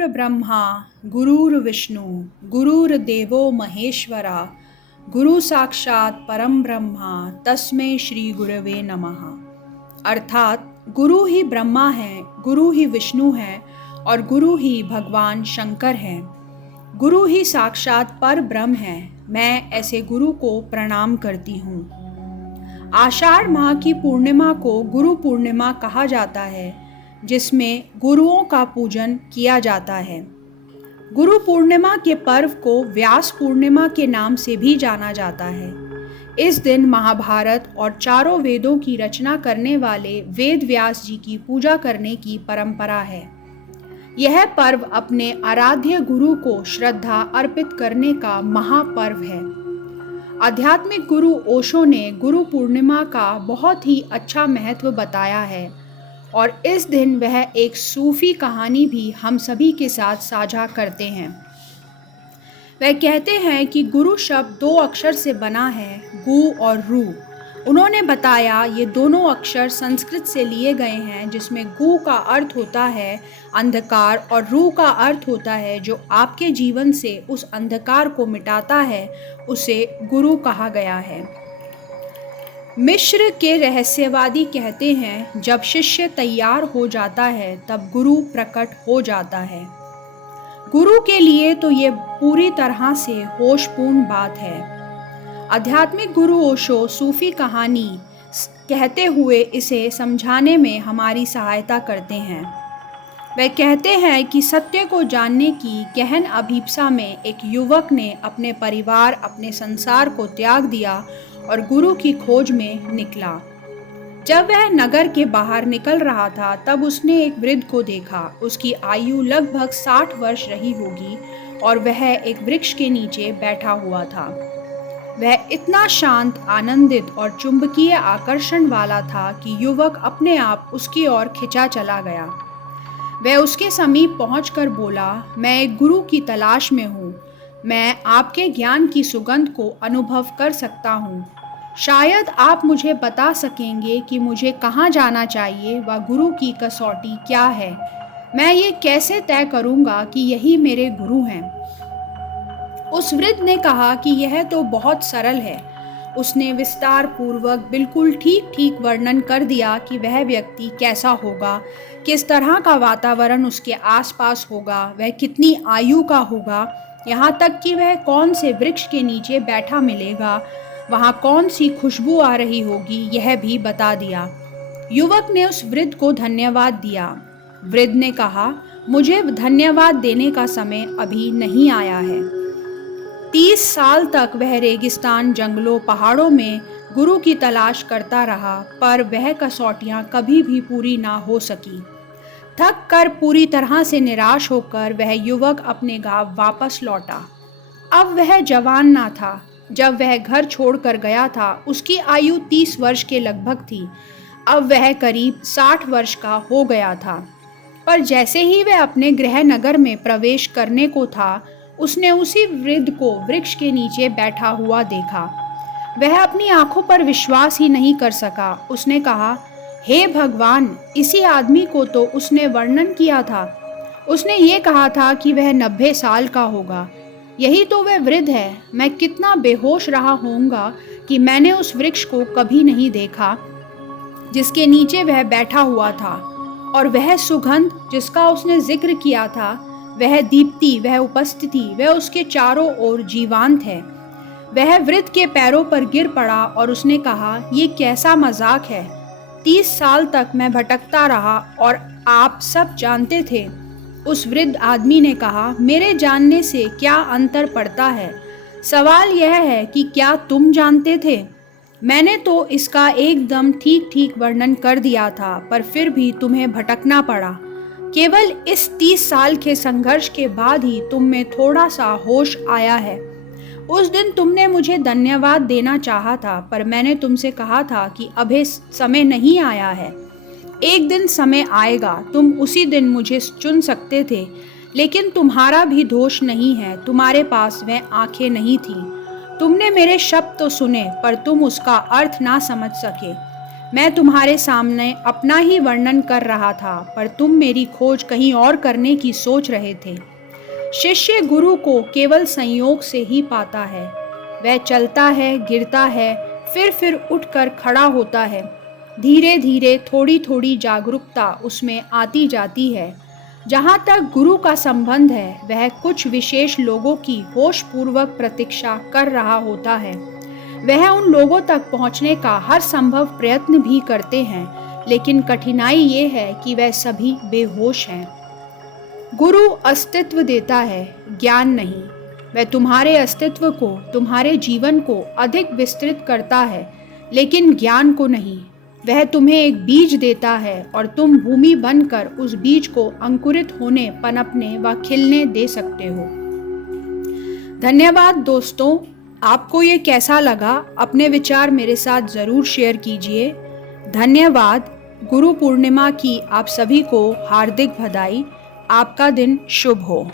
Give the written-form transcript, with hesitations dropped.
गुरुर्ब्रह्मा गुरुर्विष्णु गुरुर्देवो महेश्वरा गुरु साक्षात परम ब्रह्मा तस्मै श्री गुरवे नमः। अर्थात गुरु ही ब्रह्मा है, गुरु ही विष्णु है और गुरु ही भगवान शंकर है। गुरु ही साक्षात पर ब्रह्म है। मैं ऐसे गुरु को प्रणाम करती हूँ। आषाढ़ माह की पूर्णिमा को गुरु पूर्णिमा कहा जाता है, जिसमें गुरुओं का पूजन किया जाता है। गुरु पूर्णिमा के पर्व को व्यास पूर्णिमा के नाम से भी जाना जाता है। इस दिन महाभारत और चारों वेदों की रचना करने वाले वेद व्यास जी की पूजा करने की परंपरा है। यह पर्व अपने आराध्य गुरु को श्रद्धा अर्पित करने का महापर्व है। आध्यात्मिक गुरु ओशो ने गुरु पूर्णिमा का बहुत ही अच्छा महत्व बताया है और इस दिन वह एक सूफी कहानी भी हम सभी के साथ साझा करते हैं। वह कहते हैं कि गुरु शब्द दो अक्षर से बना है, गु और रू। उन्होंने बताया ये दोनों अक्षर संस्कृत से लिए गए हैं, जिसमें गु का अर्थ होता है अंधकार और रू का अर्थ होता है जो आपके जीवन से उस अंधकार को मिटाता है, उसे गुरु कहा गया है। मिश्र के रहस्यवादी कहते हैं, जब शिष्य तैयार हो जाता है तब गुरु प्रकट हो जाता है। गुरु के लिए तो ये पूरी तरह से होशपूर्ण बात है। आध्यात्मिक गुरु ओशो सूफी कहानी कहते हुए इसे समझाने में हमारी सहायता करते हैं। वे कहते हैं कि सत्य को जानने की गहन अभिप्सा में एक युवक ने अपने परिवार, अपने संसार को त्याग दिया और गुरु की खोज में निकला। जब वह नगर के बाहर निकल रहा था तब उसने एक वृद्ध को देखा। उसकी आयु लगभग 60 वर्ष रही होगी और वह एक वृक्ष के नीचे बैठा हुआ था। वह इतना शांत, आनंदित और चुंबकीय आकर्षण वाला था कि युवक अपने आप उसकी ओर खिंचा चला गया। वह उसके समीप पहुंचकर बोला, मैं एक गुरु की तलाश में हूँ। मैं आपके ज्ञान की सुगंध को अनुभव कर सकता हूँ। शायद आप मुझे बता सकेंगे कि मुझे कहाँ जाना चाहिए व गुरु की कसौटी क्या है। मैं ये कैसे तय करूँगा कि यही मेरे गुरु हैं। उस वृद्ध ने कहा कि यह तो बहुत सरल है। उसने विस्तार पूर्वक बिल्कुल ठीक वर्णन कर दिया कि वह व्यक्ति कैसा होगा, किस तरह का वातावरण उसके आसपास होगा, वह कितनी आयु का होगा, यहाँ तक कि वह कौन से वृक्ष के नीचे बैठा मिलेगा, वहाँ कौन सी खुशबू आ रही होगी, यह भी बता दिया। युवक ने उस वृद्ध को धन्यवाद दिया। वृद्ध ने कहा, मुझे धन्यवाद देने का समय अभी नहीं आया है। 30 साल तक वह रेगिस्तान, जंगलों, पहाड़ों में गुरु की तलाश करता रहा, पर वह कसौटियाँ कभी भी पूरी ना हो सकी। थक कर पूरी तरह से निराश होकर वह युवक अपने गांव वापस लौटा। अब वह जवान ना था। जब वह घर छोड़कर गया था उसकी आयु 30 वर्ष के लगभग थी। अब वह करीब 60 वर्ष का हो गया था। पर जैसे ही वह अपने गृह नगर में प्रवेश करने को था, उसने उसी वृद्ध को वृक्ष के नीचे बैठा हुआ देखा। वह अपनी आंखों पर विश्वास ही नहीं कर सका। उसने कहा, हे भगवान, इसी आदमी को तो उसने वर्णन किया था। उसने ये कहा था कि वह 90 साल का होगा। यही तो वह वृद्ध है। मैं कितना बेहोश रहा होऊंगा कि मैंने उस वृक्ष को कभी नहीं देखा जिसके नीचे वह बैठा हुआ था। और वह सुगंध जिसका उसने जिक्र किया था, वह दीप्ति, वह उपस्थिति, वह उसके चारों ओर जीवांत है। वह वृद्ध के पैरों पर गिर पड़ा और उसने कहा, ये कैसा मजाक है। 30 साल तक मैं भटकता रहा और आप सब जानते थे। उस वृद्ध आदमी ने कहा, मेरे जानने से क्या अंतर पड़ता है। सवाल यह है कि क्या तुम जानते थे। मैंने तो इसका एकदम ठीक वर्णन कर दिया था, पर फिर भी तुम्हें भटकना पड़ा। केवल इस 30 साल के संघर्ष के बाद ही तुम में थोड़ा सा होश आया है। उस दिन तुमने मुझे धन्यवाद देना चाहा था, पर मैंने तुमसे कहा था कि अभी समय नहीं आया है। एक दिन समय आएगा, तुम उसी दिन मुझे चुन सकते थे, लेकिन तुम्हारा भी दोष नहीं है। तुम्हारे पास वह आंखें नहीं थी। तुमने मेरे शब्द तो सुने, पर तुम उसका अर्थ ना समझ सके। मैं तुम्हारे सामने अपना ही वर्णन कर रहा था, पर तुम मेरी खोज कहीं और करने की सोच रहे थे। शिष्य गुरु को केवल संयोग से ही पाता है। वह चलता है, गिरता है, फिर उठकर खड़ा होता है। धीरे धीरे थोड़ी थोड़ी जागरूकता उसमें आती जाती है। जहाँ तक गुरु का संबंध है, वह कुछ विशेष लोगों की होशपूर्वक प्रतीक्षा कर रहा होता है। वह उन लोगों तक पहुँचने का हर संभव प्रयत्न भी करते हैं, लेकिन कठिनाई ये है कि वह सभी बेहोश हैं। गुरु अस्तित्व देता है, ज्ञान नहीं। वह तुम्हारे अस्तित्व को, तुम्हारे जीवन को अधिक विस्तृत करता है, लेकिन ज्ञान को नहीं। वह तुम्हें एक बीज देता है और तुम भूमि बनकर उस बीज को अंकुरित होने, पनपने व खिलने दे सकते हो। धन्यवाद दोस्तों। आपको ये कैसा लगा? अपने विचार मेरे साथ ज़रूर शेयर कीजिए। धन्यवाद। गुरु पूर्णिमा की आप सभी को हार्दिक बधाई। आपका दिन शुभ हो।